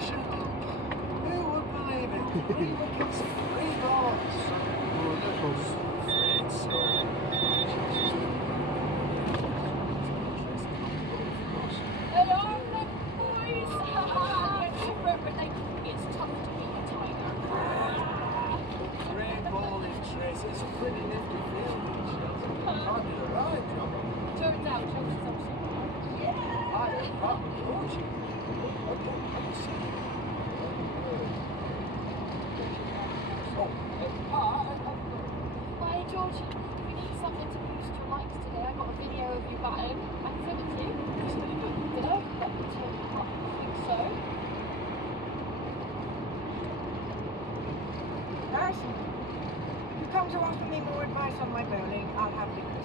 Who would believe it? 3 wickets, 3 balls. Hello, boys! It's tough to be a tiger. Great bowling, Trace. It's a pretty nifty fielding, Chelsea. I did a right job. Turns out Chelsea's also I am coaching. Hi, George. If you need something to boost your likes today, I got a video of you batting. I can send it to you. Did I? Let me tell you what. I think so. Harrison, if you come to offer me more advice on my bowling, I'll have the critics.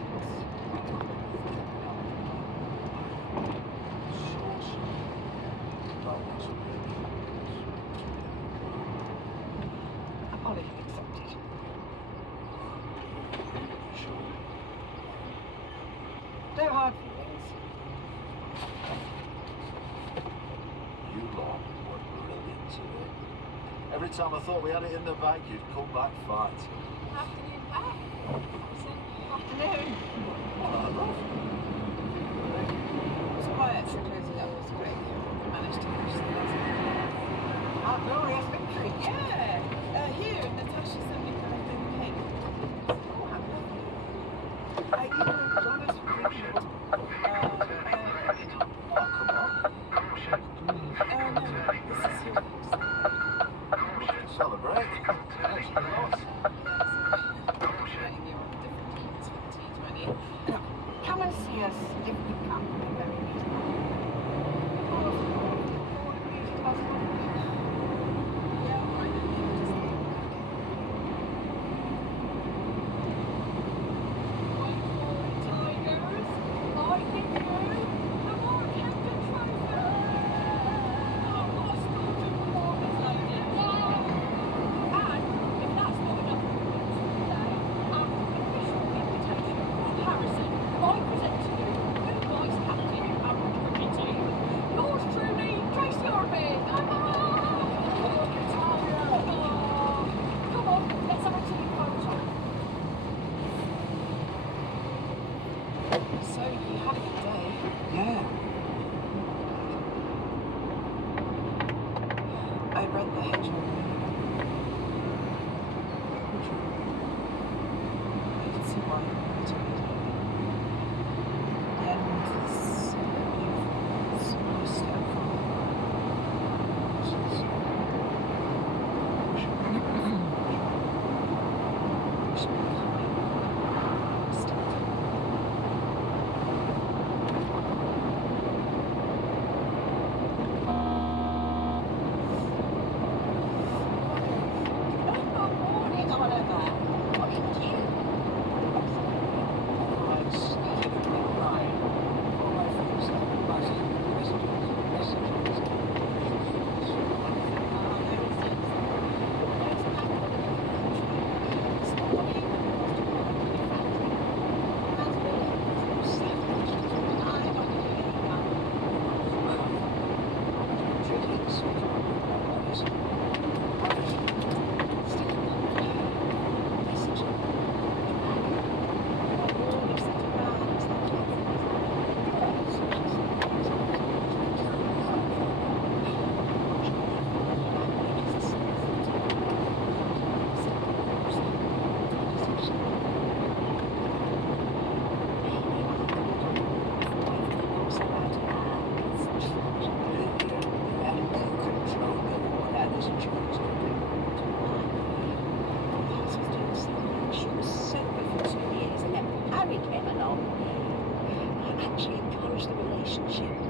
Apology accepted. No hard feelings. You lot were brilliant today. Every time I thought we had it in the bag, you'd come back fighting. Afternoon back. Afternoon. It was quiet for closing up this week. We managed to finish the last our glorious victory. Yeah, Hugh and Natasha sent me kind of thing cake. Oh, how lovely. I even promised for Richard. Oh, come on. No, this is your Celebrate. Thanks for lots. getting you on different teams for the T20. Now, come and see us if you can. We're very reasonable. Of course, all the music last night. Yeah, I know you just Tigers, I think you. Come on, Captain Trevor. And if that's not enough for you today, official invitation from Harrison, I present to you new vice captain and cricket team. Yours truly, Tracy Orban. Come on, let's have a team photo. So you had a good day. Yeah. I read the hedgehog. I can see why you wanted to read it. The end is so beautiful. It's almost like Morning, Oliver. Morning, Hugh.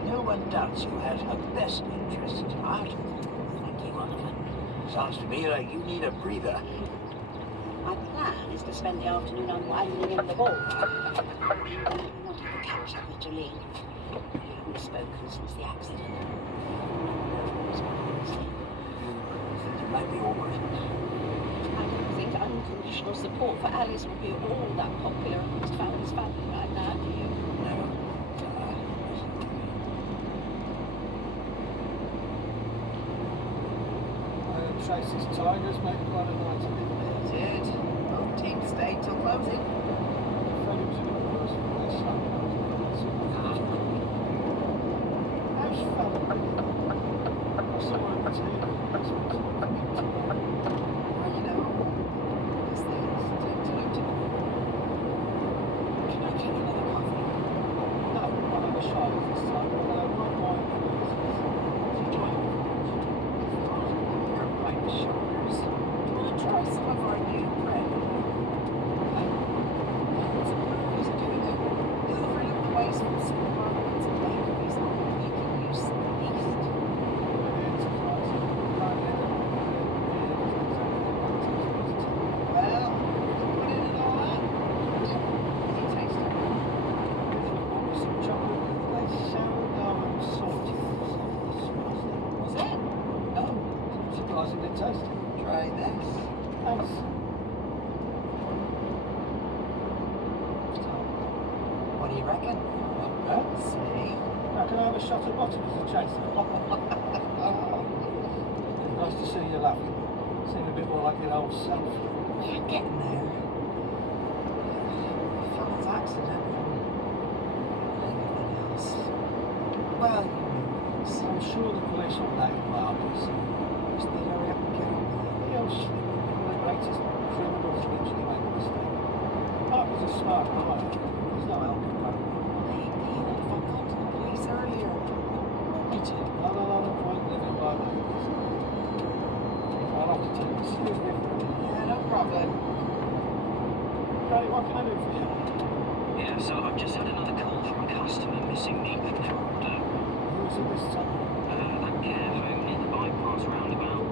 No one doubts you had her best interests at heart. Thank you, Oliver. Sounds to me like you need a breather. My plan is to spend the afternoon unwinding in the ball. I wanted to catch up with Jolene. We haven't spoken since the accident. You might be over it. I don't think unconditional support for Alice will be all that popular amongst Fowler's family right now, do you? No. chase these tigers, mate. Quite a night to live there. Did. Oh, team stayed till closing. Freddie was a bit worse than they slapped out. How's fella? I saw her on the TV. That's what it's like. Well, you know, these things take time to. Can I get you another coffee? No, I'll have a shot this time. But I won't mind please. It's enjoyable. You're right, shoulders. Do you want to try some of our new bread? Suppliers are doing it. Delivering up the waste from supermarkets and bakeries, making use of the least. Well, put in and all that. You taste it. Was it? Oh, Surprisingly tasty. try this. Thanks. So, what do you reckon? See? Now, can I have a shot of bottom as a chaser? Nice to see you laughing. Seem a bit more like your old self. We're getting there. Fella's accident. Anything else? Well, you know, So I'm sure the police will let him out. just they hurry up and get on with it. The old sleeping with the greatest criminals eventually make a mistake. Mark was a smart guy. There's no helping that. Maybe you'd have gone to the police earlier. Me too. Not a lot of point living by babies. I'll have to take this seriously for a minute. Yeah, no problem. Granny, what can I do for you? Yeah, so I've just had another call from a customer missing meat from their order. Who is it this time? That care home near the bypass roundabout.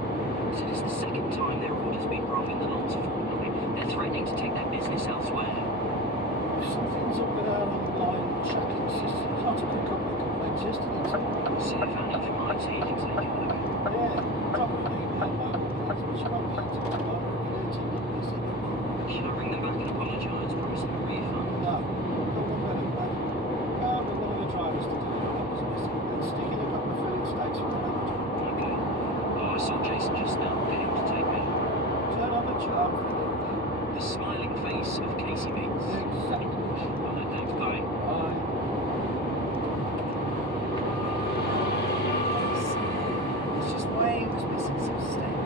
Said it's the second time their order's been wrong in the last fortnight. They're threatening to take their business elsewhere. If something's up with our online tracking system, not a good company complaints yesterday, too. See if Annie from IT can take a look. Yeah, probably an email over these, but you won't be able to tomorrow. We need to look this in. Should I ring them back and apologise, promise them a refund? No, don't let him back. Go out with one of the drivers to deliver what was missing, and stick in a couple of filling stakes for the manager. Okay. Oh, I saw Jason just now getting to take me. Turn on the charm, Freddie. The smiling face of Casey Meeks. Exactly. Alright, thanks, bye. Bye. It's just Wayne was missing some steak.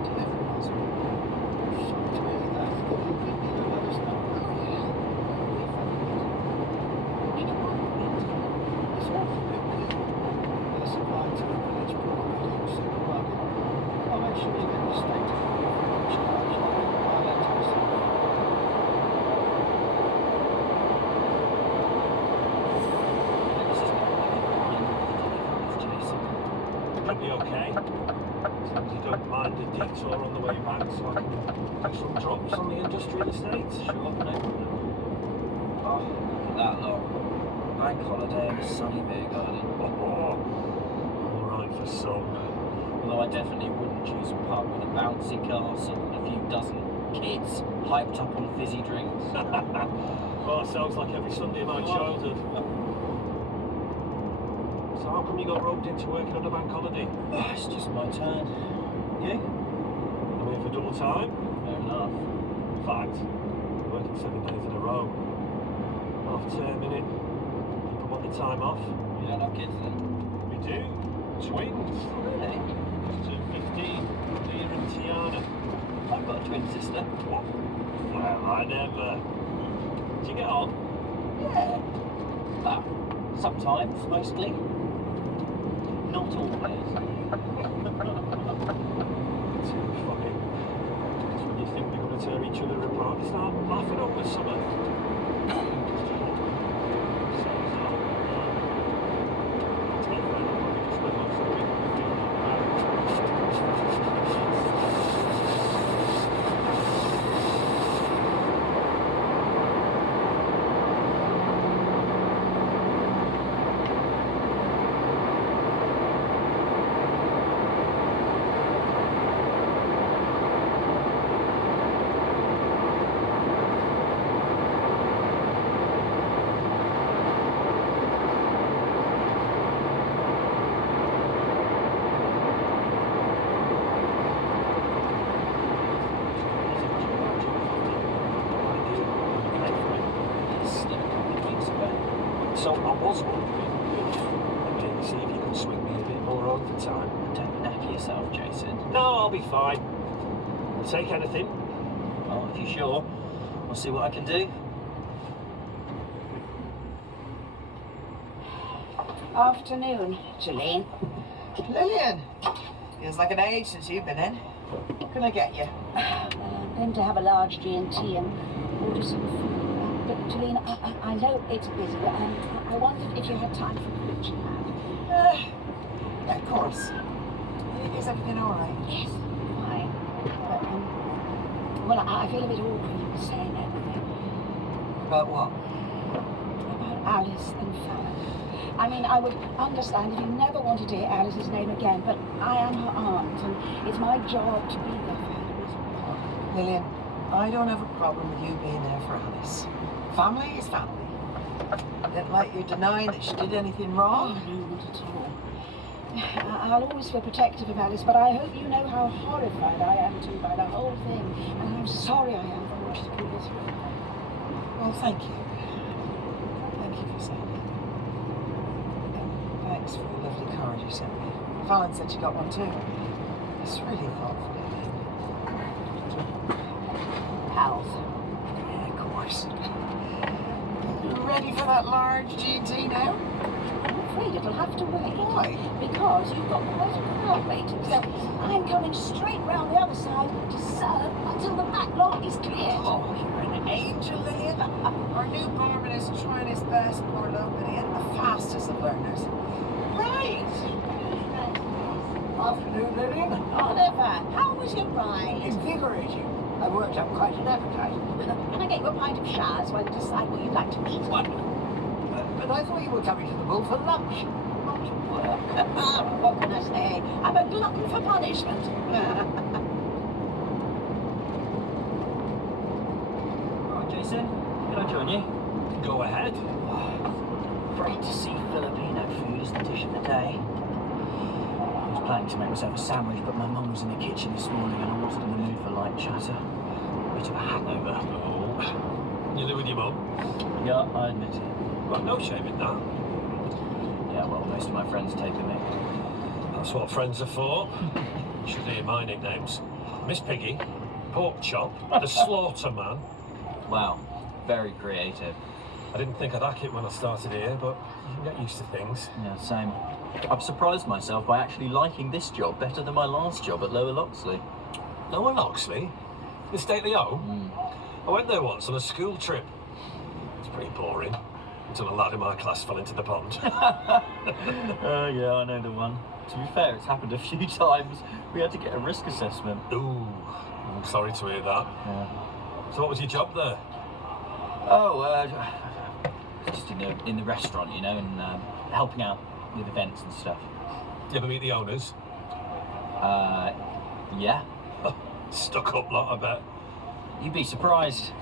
Delivery was. Sorry to hear that. If you need me to let us know. Oh, yeah. You know what? This one's a bit big. They're supplying to a village Puerto supermarket. I'll make sure you get the steak to free of charge. I'll let you see. I'll be okay. As long as you don't mind a detour on the way back so I can do some drops on the industrial estates. Sure, no problem. Oh, that lot. Bank holiday in a sunny beer garden. Alright for some. Although I definitely wouldn't choose a pub with a bouncy castle and a few dozen kids hyped up on fizzy drinks. Oh, sounds like every Sunday of my childhood. So how come you got roped into working on a bank holiday? It's just my turn. You? I'm here for double time. Fair enough. In fact, working 7 days in a row. Half term in it. People want the time off. You don't have kids then? We do. Twins. Really? Turn 15. Leah and Tiana. I've got a twin sister. What? Well, I never. Do you get on? Yeah. Sometimes, mostly. Not always. Too funny. It's when you think they're going to tear each other apart, they start laughing over something. So I was wondering if maybe see if you could swing me a bit more overtime. Don't knack yourself, Jason. No, I'll be fine. I'll take anything. Oh, if you're sure, I'll see what I can do. Afternoon, Jolene. Lillian, feels like an age since you've been in. What can I get you? I'm going to have a large G&T and order some food. But Jolene, I know it's busy, but I wondered if you had time for a quick chat. Yeah, of course. Is everything all right? Yes, fine. But, well, I feel a bit awkward saying anything About what? about Alice and Fallon. I mean, I would understand if you never wanted to hear Alice's name again, but I am her aunt, and it's my job to be there for her. Lillian, I don't have a problem with you being there for Alice. Family is family. I didn't like you denying that she did anything Oh, wrong. no, not at all. I'll always feel protective of Alice, but I hope you know how horrified I am too by the whole thing, and how sorry I am for what she's put us through. Well, thank you. Thank you for saying that. And thanks for the lovely card you sent me. Fallon said she got one too. It's really thoughtful of you. Pals. Yeah, of course. You ready for that large GT now? I'm afraid it'll have to wait. Why? Because you've got quite a crowd waiting, so I'm coming straight round the other side to serve until the back lot is cleared. Oh, you're an angel, Lillian. Our new barman is trying his best, poor love, but he ain't the fastest of learners. Right! Afternoon, Lillian. Oliver, how was your ride? Invigorating. I worked up quite an appetite. Can I get you a pint of Shaz while you decide what you'd like to eat? But I thought you were coming to the Bull for lunch, not to work. What can I say? I'm a glutton for punishment. Right, Jason, can I join you? Go ahead. Great to see Filipino food as the dish of the day. I was planning to make myself a sandwich, but my mum was in the kitchen this morning and I wasn't in the mood for light chatter. Bit of a hangover. Oh. You live with your mum? Yeah, I admit it. Well, no shame in that. Yeah, well, most of my friends take the mick. That's what friends are for. You should hear my nicknames. Miss Piggy, Pork Chop, the Slaughter Man. Wow, very creative. I didn't think I'd hack it when I started here, but you can get used to things. Yeah, same. I've surprised myself by actually liking this job better than my last job at Lower Loxley. Lower Loxley? In Stately O? I went there once on a school trip. It's pretty boring, until a lad in my class fell into the pond. Yeah, I know the one. To be fair, it's happened a few times. We had to get a risk assessment. Ooh, I'm sorry to hear that. Yeah. So what was your job there? Oh, just in the restaurant, you know, and helping out with events and stuff. You ever meet the owners? Yeah. Stuck up lot, I bet. You'd be surprised.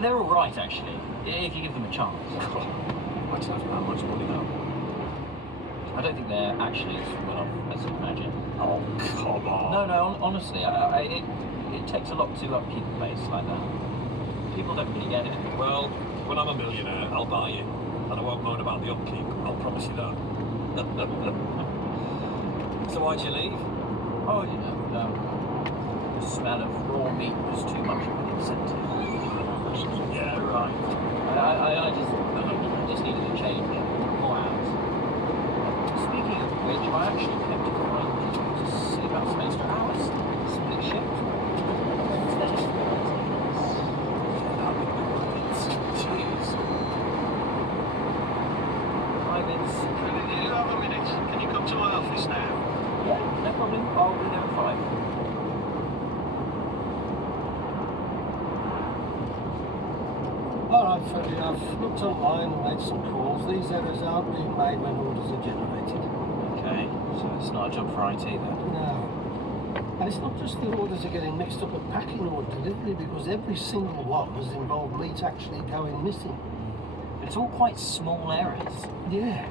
They're all right, actually, if you give them a chance. I don't have that much money now. I don't think they're actually as well off as you imagine. Oh, come on. No, honestly, it takes a lot to upkeep a place like that. People don't really get it. Well, when I'm a millionaire, I'll buy you. And I won't moan about the upkeep, I'll promise you that. So why'd you leave? Oh, you know, the smell of raw meat was too much of an incentive. Yeah, right. I just needed a change, more hours. Speaking of which, I actually came to find to see about some extra hours. Split shift. That'd be great. Cheers. Hi, Vince. Do you have a minute? Can you come to my office now? Yeah, no problem. I'll be there at 5. Alright, Freddie, I've looked online and made some calls. These errors aren't being made when orders are generated. Okay, so it's not a job for IT then. No. And it's not just the orders are getting mixed up at packing or delivery, because every single one has involved meat actually going missing. But it's all quite small errors. Yeah.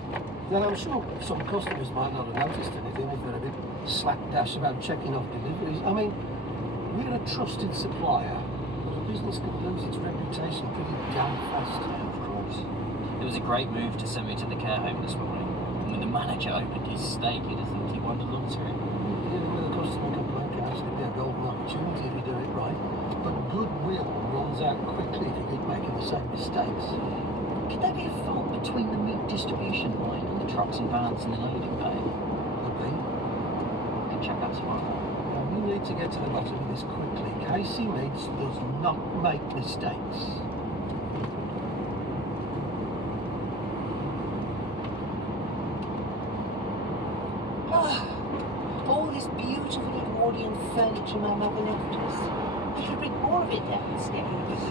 Then I'm sure some customers might not have noticed anything if they're a bit slapdash about checking off deliveries. I mean, we're a trusted supplier, but a business can lose its reputation pretty damn fast. Yeah, of course. It was a great move to send me to the care home this morning. And when the manager opened his steak, you'd have thought he won the lottery. Dealing with a customer complaint can actually be a golden opportunity if you do it right. But goodwill runs out quickly if you keep making the same mistakes. Could there be a fault between the meat distribution line and the trucks and vans in the loading bay? Could be. Could check that tomorrow. Now, we need to get to the bottom of this quickly. Casey Meads does not make mistakes. All this beautiful Edwardian furniture my mother left us. We could bring more of it downstairs. Perhaps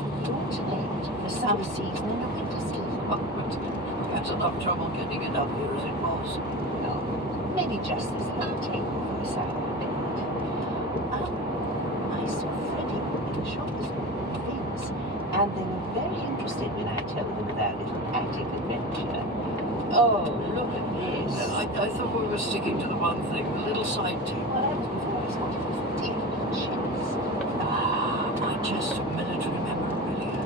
we could alternate the summer season and the winter season. We had enough trouble getting it up here as it was. No, maybe just this little table for the side of the bed. I saw Freddie in the shop this morning with things, and they were very interested when I told them of our little attic adventure. Oh, look at this. I thought we were sticking to the one thing, the little side table. Well, that was before I started with taking chess. My chest of military memorabilia.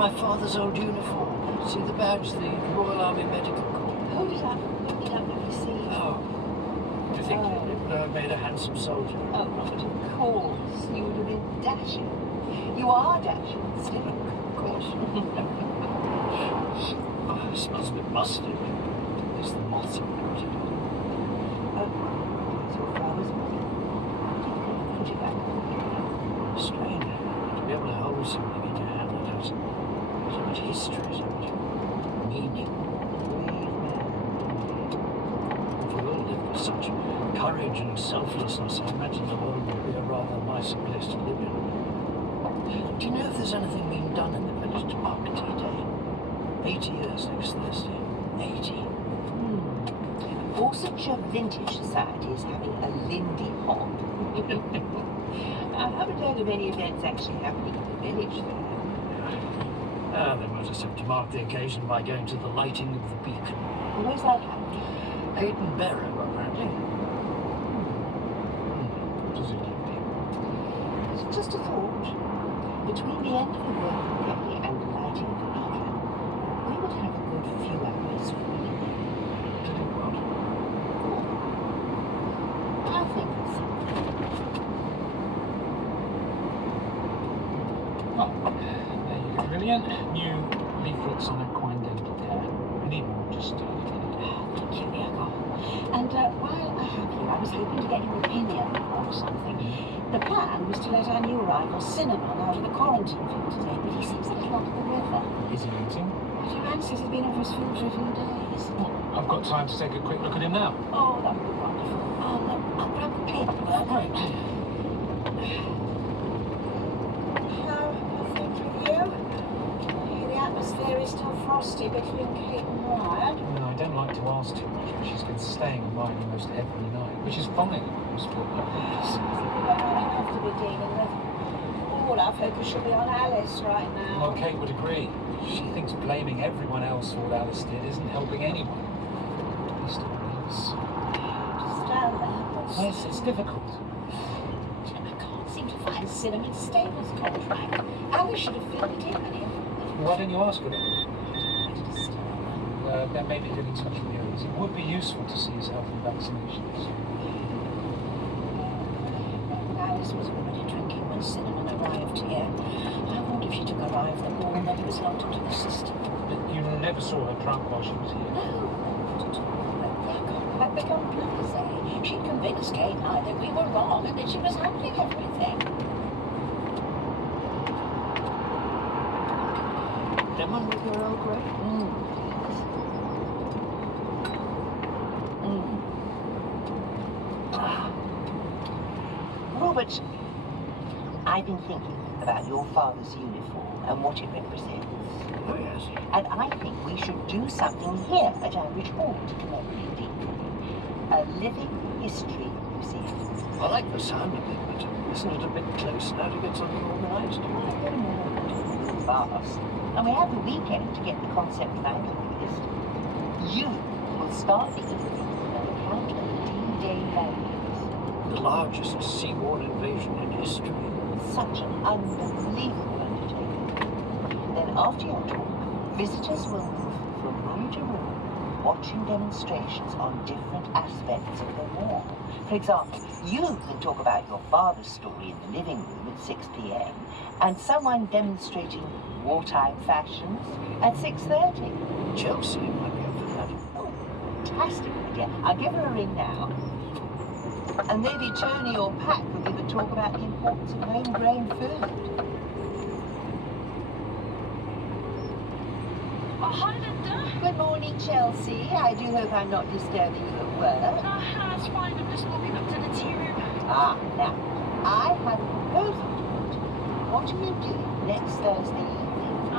My father's old uniform. See the badge, the Royal Army Medical Corps. Hold it up, let me see. Oh. Do you think it made a handsome soldier? Oh, Robert, of course. You would have been dashing. You are dashing still. Of course. Oh, it smells a bit musty. At least the moths are got it. Oh, it's your father's money. Put it back. Strange to be able to hold something in your hand that has so much history, so much meaning. If we all lived with such courage and selflessness, I imagine the world would be a rather nicer place to live in. Do you know if there's anything being done in the village to mark Tea Day? 80 years next Thursday. 80. Borsetshire Vintage Society is having a Lindy Hop. I haven't heard of any events actually happening in the village there. Then we'll just have to mark the occasion by going to the lighting of the beacon. Where's that happening? Hayden Barrow, apparently. Does it look? It's just a thought. Between the end of the working day and the lighting of the beacon, we would have a good few hours free. To do what? I think it's something. Oh, there you go. Brilliant. New leaflets on equine dental care. We need more, just a minute. Thank you, Iago. And while I have you, I was hoping to get your opinion on something. The plan was to let our new arrival, Cinnamon, out of the quarantine field today, but he seems a little under the weather. Is he eating? But Joanne says he's been off his food for a few days. Well, I've got time to take a quick look at him now. Oh, that would be wonderful. I'll grab a paper. Right. Hello, nothing with you? The atmosphere is still frosty between Kate and Ryan. No, I don't like to ask too much, but she's been staying with mine almost every night, which is fine, of course, but I think we've got enough to be dealing with. All our focus should be on Alice right now. well, Kate would agree. She thinks blaming everyone else for what Alice did isn't helping anyone. At least it is. Understand that. Yes, it's difficult. I can't seem to find Cinnamon's stables contract. Alice should have filled it in with him. Why don't you ask her? I just There may be little touch with yours. It would be useful to see his health and vaccinations. Alice was already drinking when Cinnamon arrived here. I wonder if she took a rifle ball and then he was locked into the system. But you never saw her drunk while she was here. No, not at all. But Jacob had become blasé. She'd convinced Kate and I that we were wrong and that she was handling everything. Lemon with your Earl Grey? Robert, I've been thinking about your father's uniform and what it represents. Oh, yes. And I think we should do something here at Ambridge Hall to commemorate it. A living history museum. I like the sound of it, but isn't it a bit close now to get something organised? Fast. And we have the weekend to get the concept plan released. You will start the evening with an account of the D-Day landings. The largest seaborne invasion in history. Such an unbelievable undertaking. After your talk, visitors will move from room to room, watching demonstrations on different aspects of the war. For example, you can talk about your father's story in the living room at 6 p.m. and someone demonstrating wartime fashions at 6:30. Chelsea might be up for that. Oh, fantastic idea. I'll give her a ring now. And maybe Tony or Pat could give a talk about the importance of homegrown food. Oh, hi, Linda. Good morning, Chelsea. I do hope I'm not disturbing you at work. That's fine. I'm just walking up to the tea room. Ah, now, I have a proposal to put. What are you doing next Thursday evening?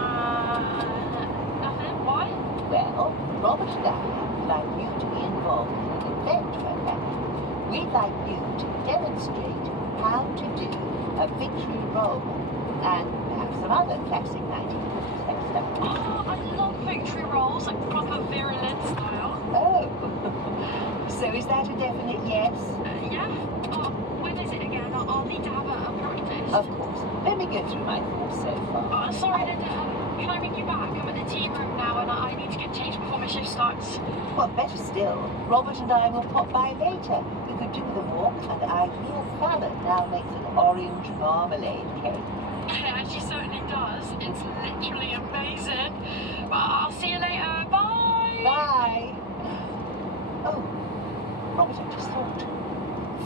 Nothing. Why? Well, Robert and I would like you to be involved in an event for our family. We'd like you to demonstrate how to do a victory roll and perhaps some other classic 1950s stuff. Oh, I love victory rolls, like proper virulent style. Oh, so is that a definite yes? Yeah. Oh, when is it again? I'll need to have a practice. Of course. Let me go through my thoughts so far. Sorry, Linda. Can I ring you back? I'm at the tea room now and I need to get changed before my shift starts. Well, better still, Robert and I will pop by later. We could do the walk, and I hear Fallon now makes an orange marmalade cake. Yeah, she certainly does. It's literally amazing. I'll see you later. Bye. Bye. Oh, Robert, I just thought.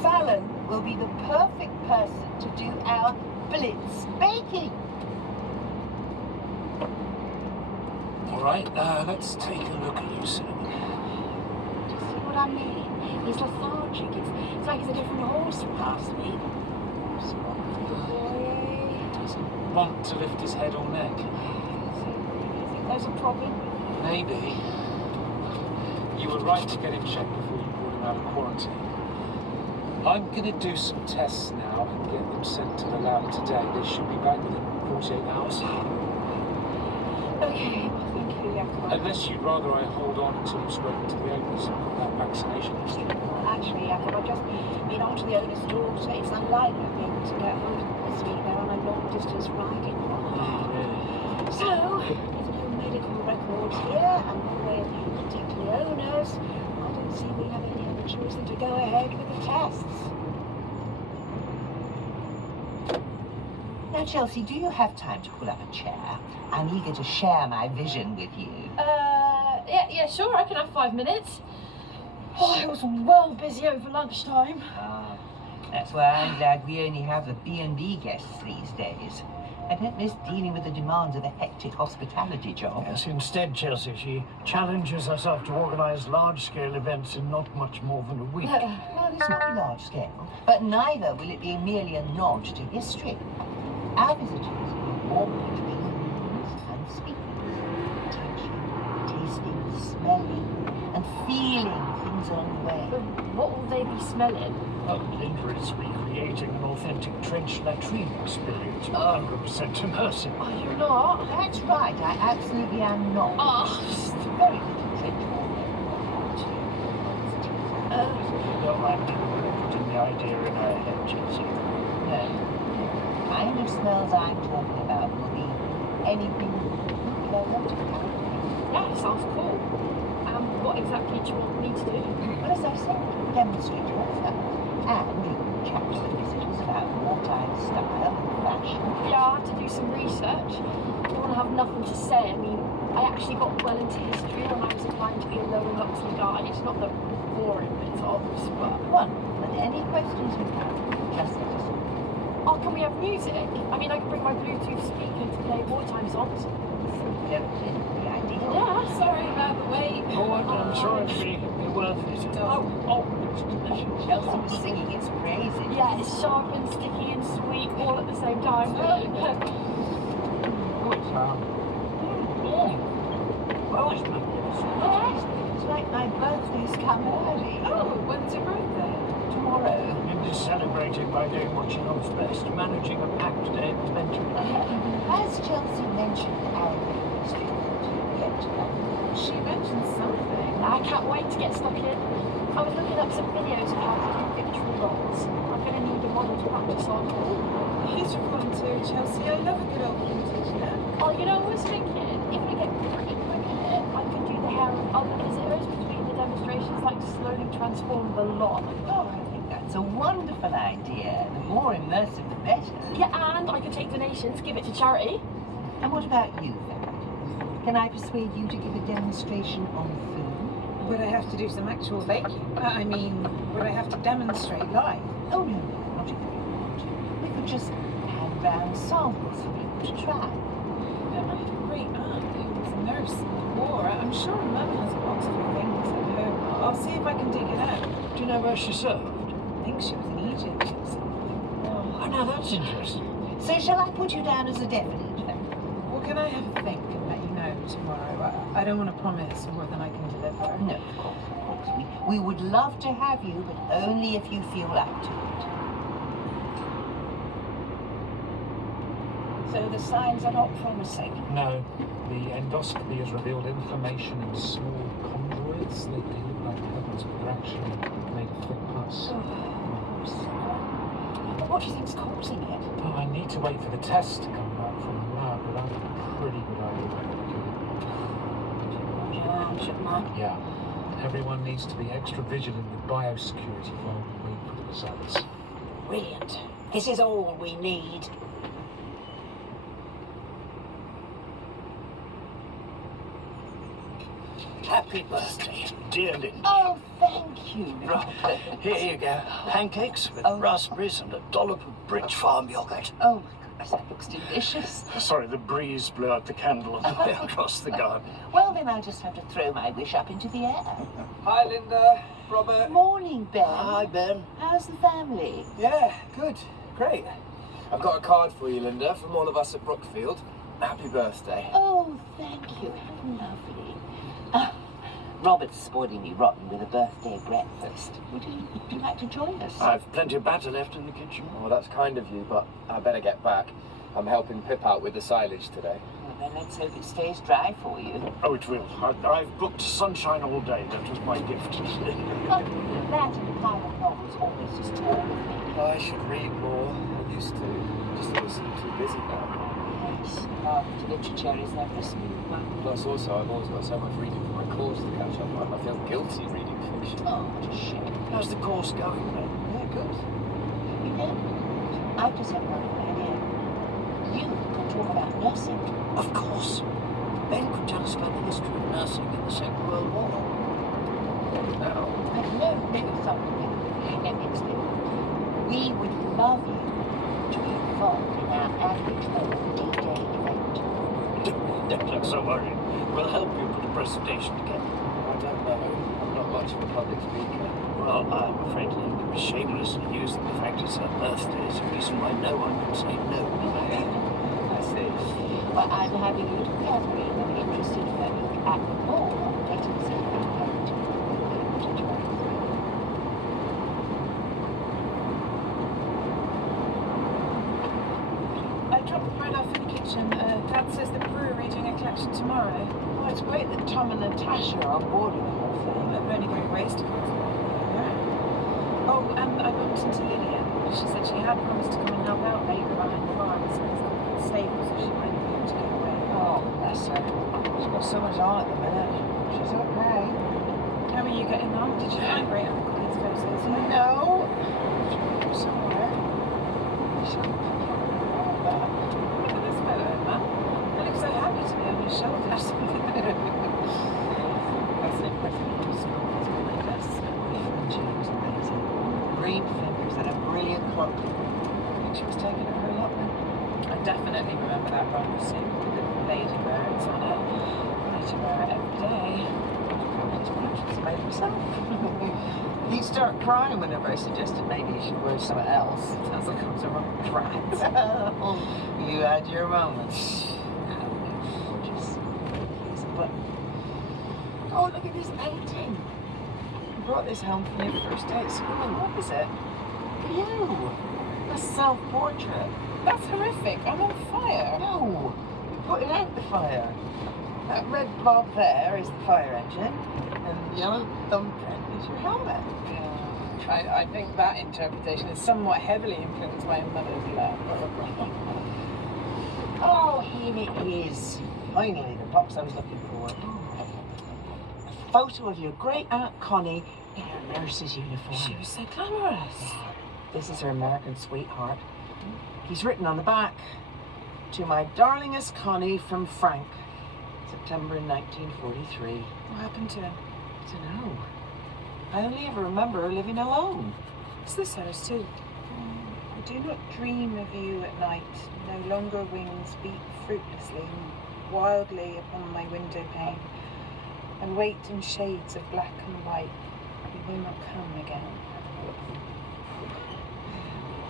Fallon will be the perfect person to do our blitz baking. All right, let's take a look at you, Cinnamon. Do you see what I mean? He's lethargic. It's like he's a different horse past me. What's wrong with the boy? Doesn't want to lift his head or neck. Do you think there's a problem? Maybe. You were right to get him checked before you brought him out of quarantine. I'm going to do some tests now and get them sent to the lab today. They should be back within 48 hours. Okay, well, thank you, Jacob. Unless you'd rather I hold on until you've spoken to the owners and got that vaccination history. Well, actually, Jacob, I've just been on to the owner's daughter. It's unlikely I'll be able to get hold of them this week. They're on a long-distance riding holiday. So, there's no medical records here and no way of contacting the owners. I don't see we have any other choice than to go ahead with the tests. Now, Chelsea, do you have time to pull up a chair? I'm eager to share my vision with you. Yeah, sure. I can have 5 minutes. Oh, I was well busy over lunchtime. That's why I'm glad we only have the B&B guests these days. I don't miss dealing with the demands of a hectic hospitality job. Yes, instead, Chelsea, she challenges herself to organise large-scale events in not much more than a week. Well, it's not large scale, but neither will it be merely a nod to history. Our visitors will walk between rooms and speakers, touching, tasting, smelling, and feeling things along the way. What will they be smelling? Oh, Linda is recreating an authentic trench latrine experience, 100% immersive. Are you not? That's right, I absolutely am not. Oh, Very little trench water. Don't mind me putting the idea in her head, Chelsea. No. The kind of smells I'm talking about will be anything nuclear water power. yeah, sounds cool. What exactly do you want me to do? Well, as I said, demonstrate your smells. And you can chat to the visitors about wartime style and fashion. Yeah, I had to do some research. I don't want to have nothing to say. I mean, I actually got well into history when I was applying to be a Lower Luxley guide. It's not the boring bits of, but... Wonderful. And any questions you have, just let us know. Oh, can we have music? I mean, I can bring my Bluetooth speaker to play wartime songs. Very clinically ideal. Yeah, sorry about the wait. Oh, I'm sure it'll be worth it. Oh, it's delicious. Chelsea was singing its praises. Yeah, it's sharp and sticky and sweet all at the same time. Oh, it's it's magnificent. It's like my birthday's come early. Oh, when's your birthday? Tomorrow. Linda's celebrating by doing what she knows best, managing a packed day mentally. Has Chelsea mentioned our history yet? She mentioned something. I can't wait to get stuck in. I was looking up some videos of how to do victory rolls. I'm going to need a model to practice on. He's fun too. Chelsea. I love a good old vintage look. Oh, you know, I was thinking, if we get pretty quick at it, I could do the hair of other visitors between the demonstrations, like slowly transform the lot. Oh, I think that's a wonderful idea. The more immersive, the better. Yeah, and I could take donations, give it to charity. And what about you, Farrad? Can I persuade you to give a demonstration on food? Would I have to do some actual baking? I mean, would I have to demonstrate live? Oh, no, not if you want. We could just hand round samples for people to try. I have a great aunt who was a nurse in the war. I'm sure Mum has a box of her things at home. I'll see if I can dig it out. Do you know where she served? I think she was in Egypt or something. Oh, now that's interesting. So shall I put you down as a definite? Well, can I have a think and let you know tomorrow? I don't want to promise more than I can deliver. No, of course. We would love to have you, but only if you feel up to it. So the signs are not promising. No, the endoscopy has revealed inflammation in small chondroids. They look like pebbles, but they're actually made of thick pus. But what do you think's causing it? Oh, I need to wait for the tests to come back from the lab, but I have a pretty good idea what to do. Yeah, shouldn't I? Yeah. Everyone needs to be extra vigilant with biosecurity while we wait for the results. Brilliant. This is all we need. Happy birthday, dear Linda. Oh, thank you. Right, here you go. Pancakes with raspberries and a dollop of Bridge Farm yogurt. Oh, my goodness, that looks delicious. Sorry, the breeze blew out the candle on the way across the garden. Well, then I'll just have to throw my wish up into the air. Hi, Linda. Robert. Morning, Ben. Hi, Ben. How's the family? Yeah, good. Great. I've got a card for you, Linda, from all of us at Brookfield. Happy birthday. Oh, thank you. How lovely. Robert's spoiling me rotten with a birthday breakfast. Would you like to join us? I've plenty of batter left in the kitchen. Well, that's kind of you, but I better get back. I'm helping Pip out with the silage today. Well, then let's hope it stays dry for you. Oh, it will. I've booked sunshine all day. That was my gift. Oh, that and a pile of novels always just talk with me. I should read more. I used to. Just always seem too busy now. Yes, literature is never a smooth one. Plus, also, I've always got so much reading for my course to catch up on. I feel guilty reading fiction. Oh, what a shame. How's the course going, Ben? Yeah, good. You know, I've just had one idea. You can talk about nursing. Of course. Ben could tell us about the history of nursing in the Second World War. Now, Something. Let me explain. We would love you to be involved in our annual D-Day event. Don't look so worried. We'll help you put a presentation together. I don't know. I'm not much of a public speaker. Well, I'm afraid Linda was shameless in using the fact it's her birthday as a reason why no one would say no. I see. Well, I'm having a little gathering of interested folk at the mall. Let us see if we can get to join. I dropped the bread off in the kitchen. Dad says the brewery doing a collection tomorrow. Oh, it's great that Tom and Natasha are on board with the whole thing. I've only got waste to go. Oh, and I bumped into Lillian. She said she had promised to come and help out later behind the barn, so it's got the stable, so she might be able to get away. Oh, bless her. She's got so much on at the minute. She's okay. How are you getting on? Did you find Great Uncle Clean's photos? No. Somewhere. Look at this photo, man. I look so happy to be on your shoulders. That's an impressive story, isn't it? She was amazing. Green fingers and a brilliant clock. I think she was taking her whole lot then. I definitely remember that bumper suit with the ladybirds on it. I used to wear it every day. She's made herself. He started crying whenever I suggested maybe she wear something else. Sounds like I was a wrong brat. You had your moments. Gorgeous. But, oh, look at this painting. You brought this home from your first day at school. What is it? You. A self-portrait. That's horrific. I'm on fire. No, you put it out the fire. That red blob there is the fire engine, and the yellow thumbprint is your helmet. I think that interpretation is somewhat heavily influenced by mother's love. Here it is. Finally, the box I was looking for. A photo of your great Aunt Connie in her nurse's uniform. She was so glamorous. This is her American sweetheart. He's written on the back, "To my darlingest Connie from Frank, September 1943. What happened to him? I don't know. I only ever remember her living alone. Is this hers too? I do not dream of you at night. No longer wings beat fruitlessly and wildly upon my window pane, and wait in shades of black and white. You will not come again.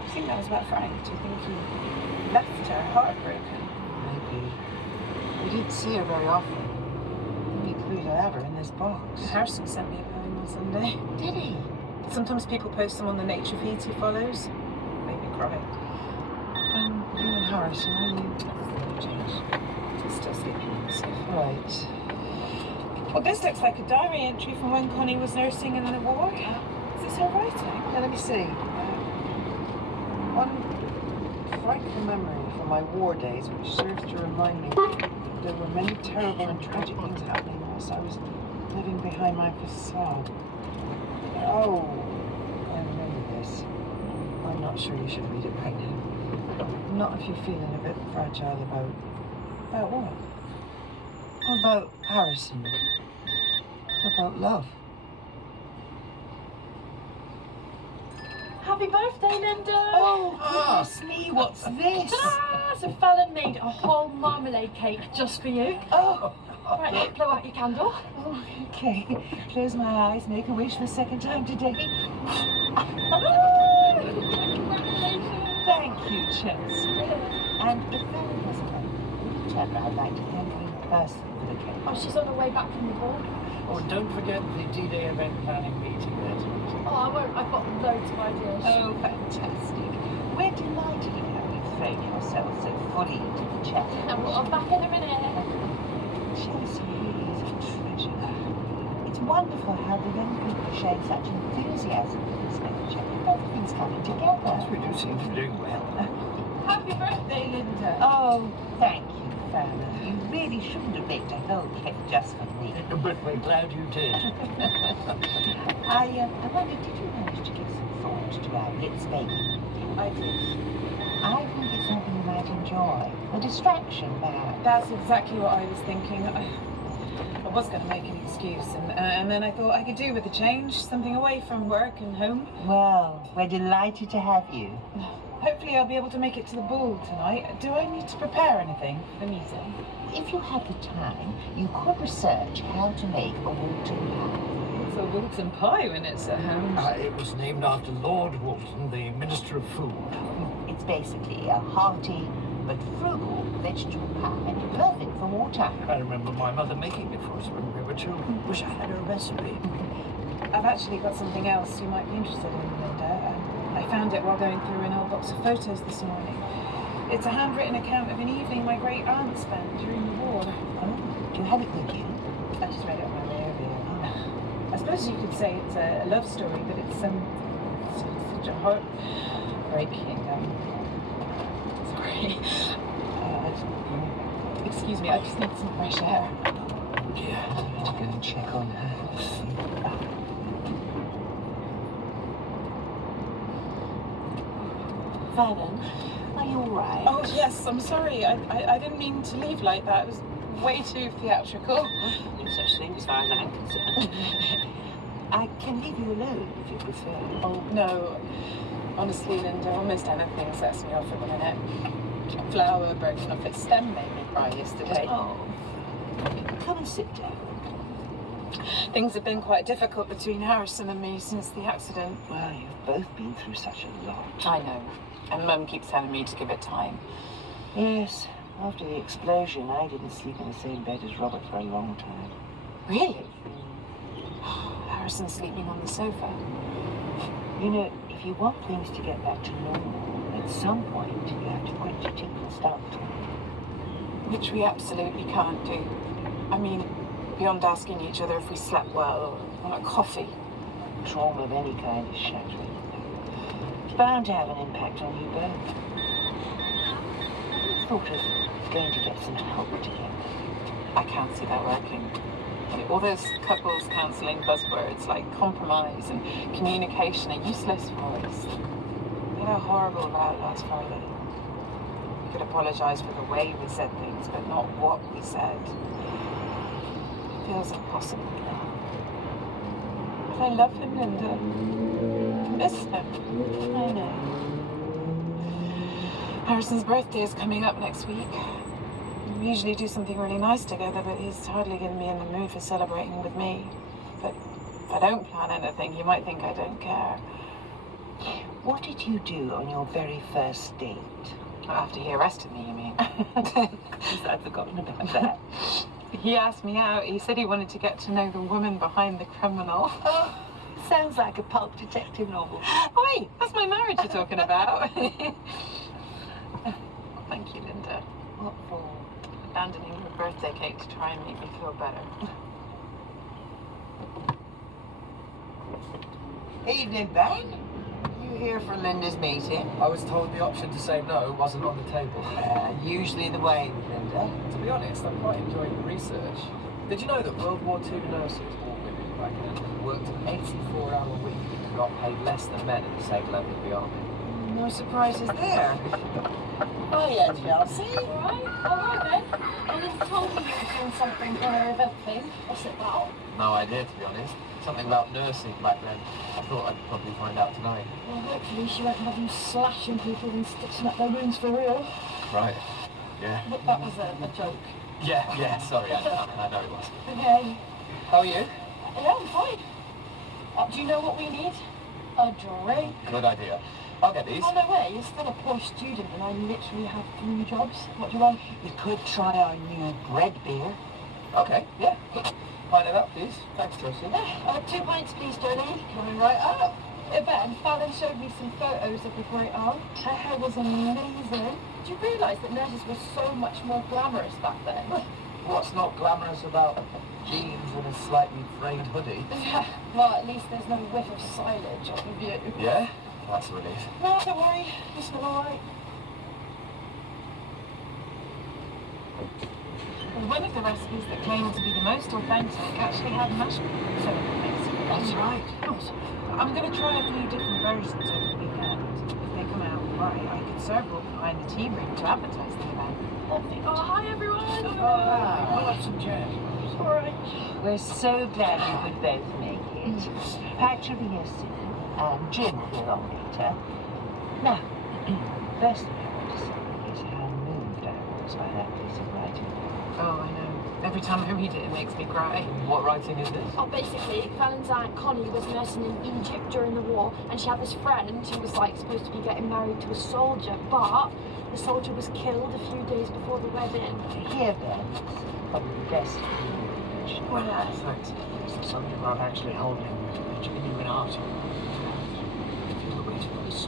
I think that was about Frank. Do you think he left her heartbroken? Maybe. We didn't see her very often. The only clues I have are in this box. Harrison sent me a poem on Sunday. Did he? Sometimes people post them on the nature feeds he follows. Made me cry. You and Harrison, are you? He's still sleeping on the sofa. Right. Well, this looks like a diary entry from when Connie was nursing in the war. Is this her writing? Now, let me see. One frightful memory from my war days, which serves to remind me that there were many terrible and tragic things happening whilst I was living behind my facade. Oh, I remember this. I'm not sure you should read it right now. Not if you're feeling a bit fragile about what? About Harrison. About love. Happy birthday, Linda! Oh, goodness me, what's this? So Fallon made a whole marmalade cake just for you. Oh, Right, blow out your candle. oh, okay. Close my eyes, make a wish for the second time today. Thank you, Chelsea. And if Fallon wasn't home, Trevor, I'd like to thank you personally for the cake. Oh, she's on her way back from the ball. Oh, and don't forget the D-Day event planning meeting later. Oh, I won't. I've got loads of ideas. Oh, fantastic. We're delighted to have you thrown yourself so fully into the chat. And I'm back in a minute. Chelsea really is a treasure. It's wonderful how the young people are showing such enthusiasm for this venture. Everything's coming together. We do seem to be doing well. Happy birthday, Linda. Oh, thank you, Fallon. You really shouldn't have baked a whole cake just for me. But we're glad you did. I wondered, did you manage to give some thought to our Blitz baby? I did. I think it's something you might enjoy. A distraction, perhaps. That's exactly what I was thinking. I was going to make an excuse, and then I thought I could do with a change, something away from work and home. Well, we're delighted to have you. Hopefully I'll be able to make it to the ball tonight. Do I need to prepare anything for the meeting? If you have the time, you could research how to make a Walton pie. It's a Walton pie when it's at home. It was named after Lord Walton, the Minister of Food. It's basically a hearty but frugal vegetable pie, perfect for wartime. I remember my mother making it for us when we were children. Wish I had her recipe. I've actually got something else you might be interested in, Linda. I found it while going through an old box of photos this morning. It's a handwritten account of an evening my great aunt spent during the war. Oh, do you have it with you? I just read it on my way over here. I suppose you could say it's a love story, but it's such a heartbreaking. Sorry. Excuse me, I just need some fresh air. Oh dear. I need to go and check on her. Fallon, are you all right? Oh yes, I'm sorry. I didn't mean to leave like that. It was way too theatrical. No such thing as far as I'm concerned. I can leave you alone if you prefer. Oh no. Honestly, Linda, almost anything sets me off at the minute. A flower broken off its stem made me cry yesterday. Oh, come and sit down. Things have been quite difficult between Harrison and me since the accident. Well, you've both been through such a lot. I know. And Mum keeps telling me to give it time. Yes, after the explosion, I didn't sleep in the same bed as Robert for a long time. Really? Harrison's sleeping on the sofa. You know, if you want things to get back to normal, at some point you have to quit your teeth and start talking. Which we absolutely can't do. I mean, beyond asking each other if we slept well or want a coffee. Trauma of any kind is shattering. It's bound to have an impact on you both. Thought of going to get some help together. I can't see that working. All those couples counselling buzzwords like compromise and communication are useless for us. We had a horrible row last Friday. We could apologise for the way we said things, but not what we said. It feels impossible now. But I love him, Linda. I miss him. I know. Harrison's birthday is coming up next week. We usually do something really nice together, but he's hardly going to be in the mood for celebrating with me. But if I don't plan anything, you might think I don't care. What did you do on your very first date? After he arrested me, you mean? I'd forgotten about that. He asked me out. He said he wanted to get to know the woman behind the criminal. Oh, sounds like a pulp detective novel. Oi, that's my marriage you're talking about. Thank you, Linda. What for? Abandoning your birthday cake to try and make me feel better. Evening, Ben. You here for Linda's meeting? I was told the option to say no wasn't on the table. Usually the way with Linda. To be honest, I'm quite enjoying the research. Did you know that World War II nurses, all women back then, worked an 84-hour week and got paid less than men at the same level of the army? No surprises there. Oh, yeah, Chelsea. Alright then. Alice told me you were doing something for her event thing. What's it about? No idea, to be honest. Something about nursing back then. I thought I'd probably find out tonight. Well, hopefully she won't have you slashing people and stitching up their wounds for real. Right. Yeah. But that was a joke. Yeah, sorry, I know it was. Okay. How are you? Yeah, I'm fine. Do you know what we need? A drink. Good idea. I'll get these. Oh, no way. You're still a poor student and I literally have 3 jobs. What do you want? You could try our new bread beer. Okay, yeah. Pint of that, please. Thanks, Josie. 2 pints, please, Jolene. Coming right up. Ben, Fallon showed me some photos of the Great Aunt. Her hair was amazing. Do you realise that nurses were so much more glamorous back then? What's not glamorous about jeans and a slightly frayed hoodie? Yeah, well, at least there's no whiff of silage on the view. Yeah? That's a relief. No, don't worry. This will all right. Well, one of the recipes that claim to be the most authentic actually had mashed potatoes. That's right. I'm going to try a few different versions over the weekend. If they come out right, I could circle behind the tea room to advertise the event. Oh, hi, everyone. Pull up some chairs. All right. We're so glad you could both make it. Patch will be here soon, and Jim will be along later. Now, first thing I want to say is how moved I was by that piece of writing. Oh, I know. Every time I read it, it makes me cry. What writing is this? Oh, basically, Fallon's aunt Connie was nursing in Egypt during the war, and she had this friend who was like supposed to be getting married to a soldier, but the soldier was killed a few days before the wedding. Here, Ben, probably best for you. Well, yeah, thanks. It's the subject about actually holding a genuine art. I feel the weight of this.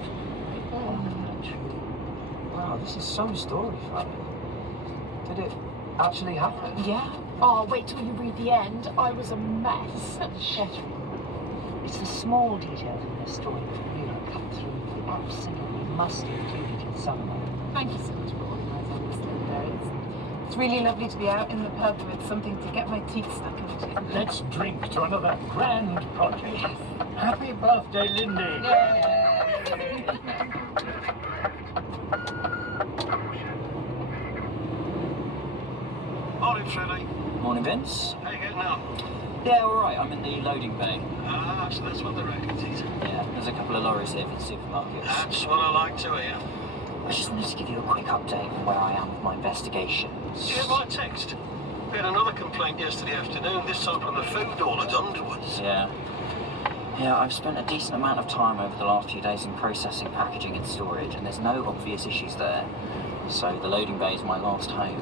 Wow, this is some story, Fallon. Did it actually happen? Yeah. Oh, wait till you read the end. I was a mess. Shattering. It's the small details in the story that really come through. You absolutely must include it in some way. Thank you so much for organising this, Linda. It's really lovely to be out in the pub with something to get my teeth stuck into. Let's drink to another grand project. Happy birthday, Lindy! Morning, Freddie. Morning, Vince. How you getting on? Yeah, all right. I'm in the loading bay. Ah, so that's what the racket is. Yeah, there's a couple of lorries here for the supermarkets. That's what I like to hear. I just wanted to give you a quick update on where I am with my investigations. Did you get my text? We had another complaint yesterday afternoon, this time from the food hall at Underwoods. Yeah. Yeah, I've spent a decent amount of time over the last few days in processing, packaging and storage, and there's no obvious issues there. So the loading bay is my last hope.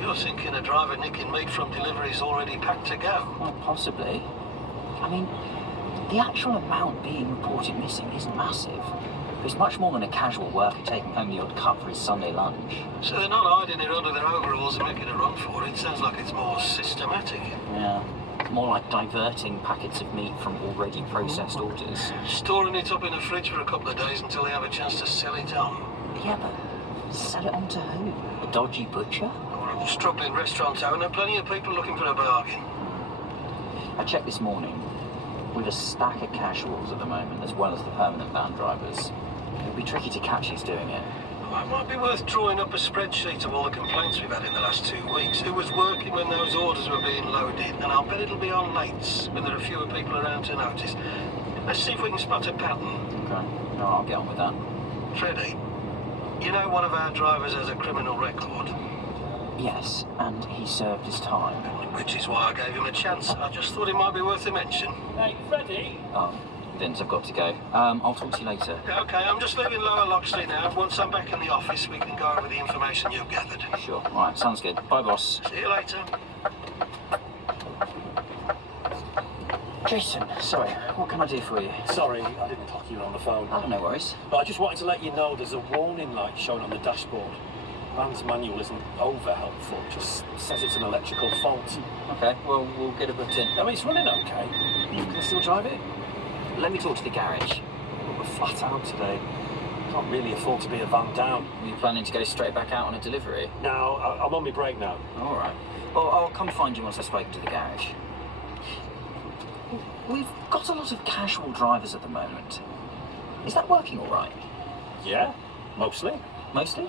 You're thinking a driver nicking meat from deliveries already packed to go? Well, possibly. I mean, the actual amount being reported missing isn't massive. It's much more than a casual worker taking home the odd cut for his Sunday lunch. So they're not hiding it under their overalls and making a run for it. Sounds like it's more systematic. Yeah. More like diverting packets of meat from already processed orders. Storing it up in a fridge for a couple of days until they have a chance to sell it on. Yeah, but Sell it on to who? A dodgy butcher? Or a struggling restaurant owner. Plenty of people looking for a bargain. I checked this morning. We've a stack of casuals at the moment, as well as the permanent van drivers. It'll be tricky to catch who's doing it. Well, it might be worth drawing up a spreadsheet of all the complaints we've had in the last 2 weeks. Who was working when those orders were being loaded? And I'll bet it'll be on lates, when there are fewer people around to notice. Let's see if we can spot a pattern. Okay. No, I'll get on with that. Freddie, you know one of our drivers has a criminal record. Yes, and he served his time. Which is why I gave him a chance. I just thought it might be worth a mention. Hey, Freddie! Oh, Vince, I've got to go. I'll talk to you later. Okay, I'm just leaving Lower Loxley now. Once I'm back in the office, we can go over the information you've gathered. Sure. All right, sounds good. Bye, boss. See you later. Jason, sorry, what can I do for you? Sorry, I didn't clock you on the phone. Oh, no worries. But I just wanted to let you know there's a warning light showing on the dashboard. Van's manual isn't over helpful, just says it's an electrical fault. Okay, well, we'll get it booked in. I mean, it's running okay. Can I still drive it? Let me talk to the garage. We're flat out today. Can't really afford to be a van down. Are you planning to go straight back out on a delivery? No, I'm on my break now. All right. Well, I'll come find you once I've spoken to the garage. We've got a lot of casual drivers at the moment. Is that working all right? Yeah, mostly. Mostly?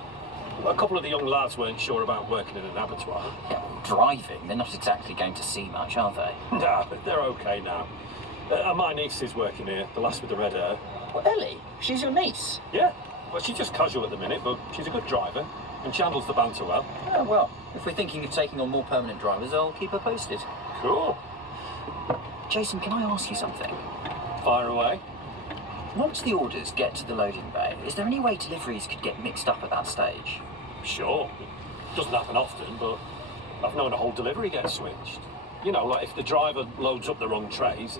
A couple of the young lads weren't sure about working in an abattoir. Yeah, well, driving, they're not exactly going to see much, are they? No, but they're okay now. My niece is working here, the last with the red hair. Well, Ellie, she's your niece. Yeah, well, she's just casual at the minute, but she's a good driver, and she handles the banter well. Oh, well, if we're thinking of taking on more permanent drivers, I'll keep her posted. Cool. Jason, can I ask you something? Fire away. Once the orders get to the loading bay, is there any way deliveries could get mixed up at that stage? Sure. It doesn't happen often, but I've known a whole delivery get switched. You know, like if the driver loads up the wrong trays.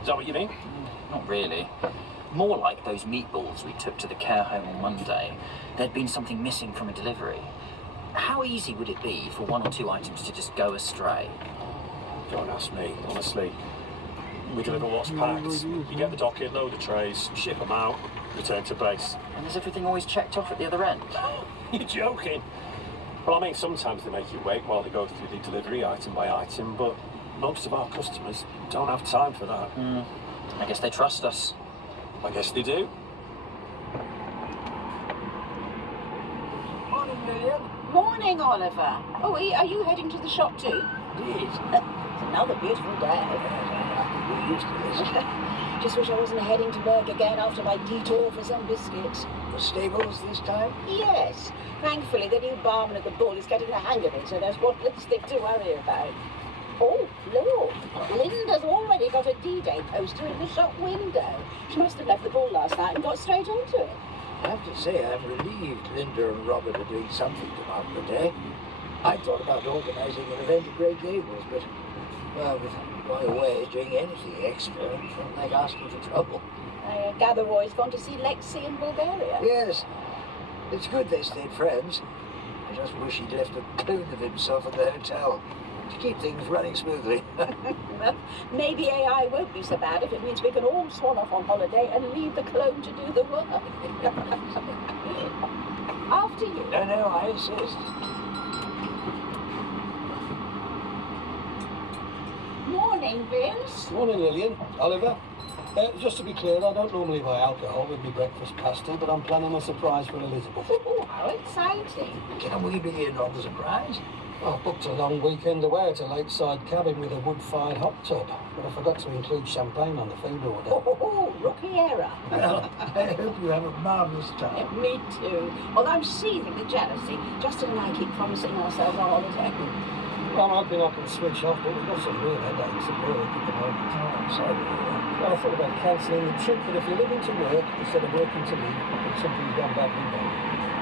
Is that what you mean? Not really. More like those meatballs we took to the care home on Monday. There'd been something missing from a delivery. How easy would it be for one or two items to just go astray? Don't ask me, honestly. We deliver what's packed. You get the docket, load the trays, ship them out, return to base. And is everything always checked off at the other end? You're joking. Well, I mean, sometimes they make you wait while they go through the delivery item by item, but most of our customers don't have time for that. I guess they trust us. I guess they do. Morning, Lillian. Morning, Oliver. Oh, are you heading to the shop too? Indeed. It's another beautiful day. We're used to this. Just wish I wasn't heading to work again after my detour for some biscuits. The stables this time? Yes. Thankfully, the new barman at the Bull is getting the hang of it, so there's one less thing to worry about. Oh, Lord. Linda's already got a D-Day poster in the shop window. She must have left the Bull last night and got straight onto it. I have to say, I'm relieved Linda and Robert are doing something to mark the day. I thought about organising an event at Grey Gables, but, well, with my away doing anything extra, I felt like asking for trouble. I gather Roy's gone to see Lexi in Bulgaria. Yes, it's good they stayed friends. I just wish he'd left a clone of himself at the hotel to keep things running smoothly. Well, maybe AI won't be so bad if it means we can all swan off on holiday and leave the clone to do the work. After you. No, I insist. Morning, Vince. Morning, Lillian. Oliver. Just to be clear, I don't normally buy alcohol with my breakfast pasty, but I'm planning a surprise for Elizabeth. Oh, how exciting. Can we be in on the surprise? I booked a long weekend away at a lakeside cabin with a wood-fired hot tub, but I forgot to include champagne on the food order. Oh, rookie error. Well, I hope you have a marvellous time. Me too. Although I'm seething with jealousy. Justin and I keep promising ourselves a holiday. Well, I'm hoping I can switch off, but we've got some real headaches at work at the moment. Oh, I'm sorry to hear that. Well, I thought about cancelling the trip, but if you're living to work instead of working to live, then something's gone badly wrong.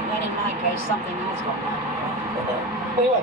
Then in my case, something has gone badly wrong. Anyway,